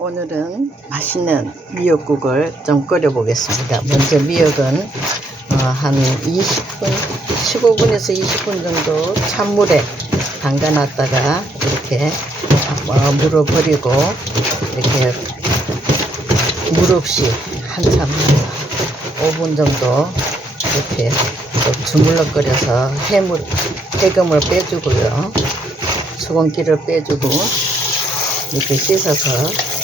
오늘은 맛있는 미역국을 좀 끓여 보겠습니다. 먼저 미역은 어, 한 20분, 15분에서 20분 정도 찬물에 담가 놨다가 이렇게 어, 물을 버리고 이렇게 물 없이 한참 5분 정도 이렇게 끓여서 해물, 해금을 빼주고요. 수건기를 빼주고 이렇게 씻어서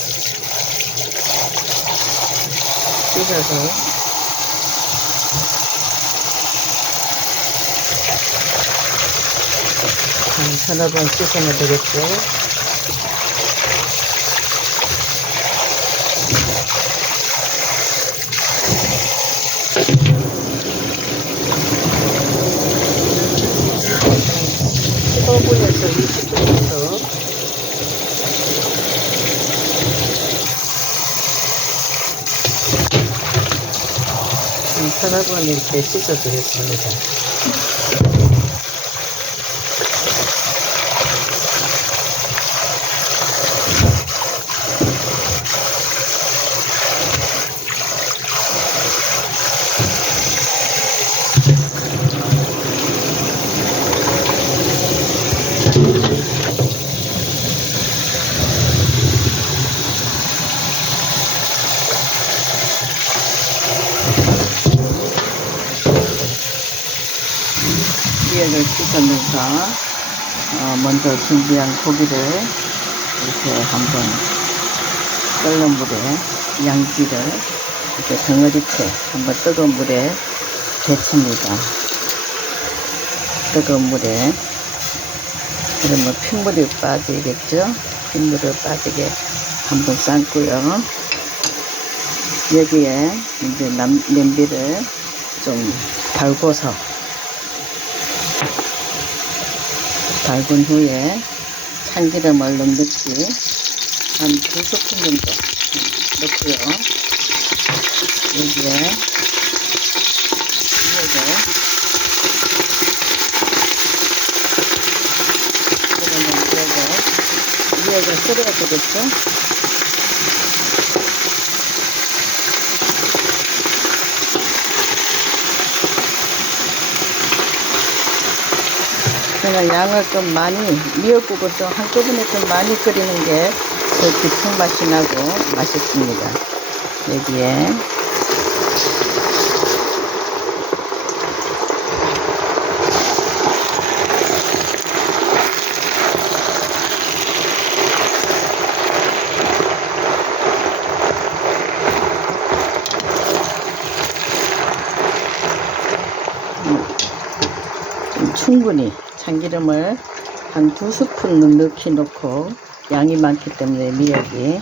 씻어서 한 서너 번 씻으면 되겠죠. 십오 분에서 20분 정도 한 서너 번이 씻어주겠습니다. 미역을 씻으면서 어, 먼저 준비한 고기를 이렇게 한번 끓는 물에 양지를 이렇게 덩어리째 한번 뜨거운 물에 데칩니다. 뜨거운 물에 그러면 핏물이 빠지겠죠? 핏물을 빠지게 한번 삶고요. 여기에 이제 남, 냄비를 좀 달궈서 달군 후에 참기름을 넣듯이 한두 스푼 정도 넣고요. 여기에 그러면 미역을 미역을 끓여야 되겠죠? 그냥 양을 좀 많이 미역국을 좀 한꺼번에 좀 많이 끓이는 게 더 깊은 맛이 나고 맛있습니다. 여기에 충분히 참기름을 한 두 스푼 넣기 넣고 양이 많기 때문에 미역이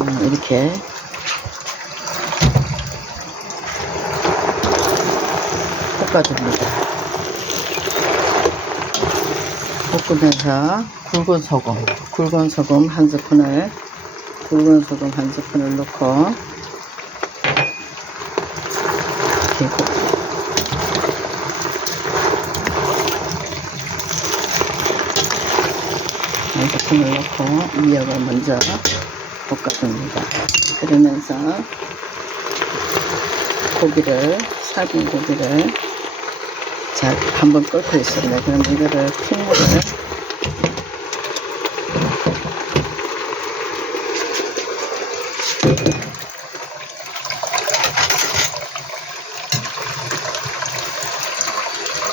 음, 이렇게 볶아줍니다. 볶으면서 굵은 소금, 굵은 소금 한 스푼을 굵은 소금 한 스푼을 넣고 이렇게 볶- 한 스푼을 넣고 미역을 먼저 볶아줍니다. 그러면서 고기를 삶은 고기를 잘 한번 끓고 있습니다. 그럼 이거를 핏물을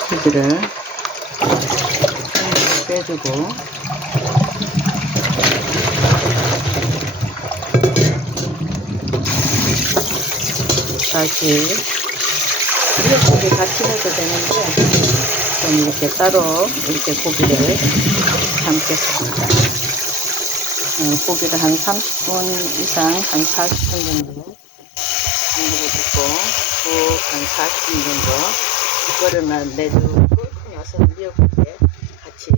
고기를 빼주고 다시 미역국에 같이 넣어도 되는데 좀 이렇게 따로 이렇게 고기를 삶겠습니다. 어, 고기를 한 30분 이상 한 40분 정도 두고 또한 40분 정도 끓으면 내주 끓고 나서 미역국에 같이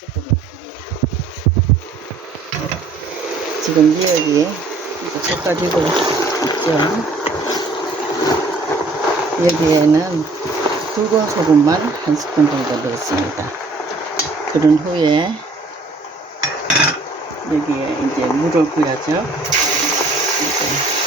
섞으면 됩니다. 지금 미역이 이제 볶아지고 있죠. 여기에는 굵은 소금만 한 스푼 정도 넣었습니다. 그런 후에 여기에 이제 물을 부어야죠. 이제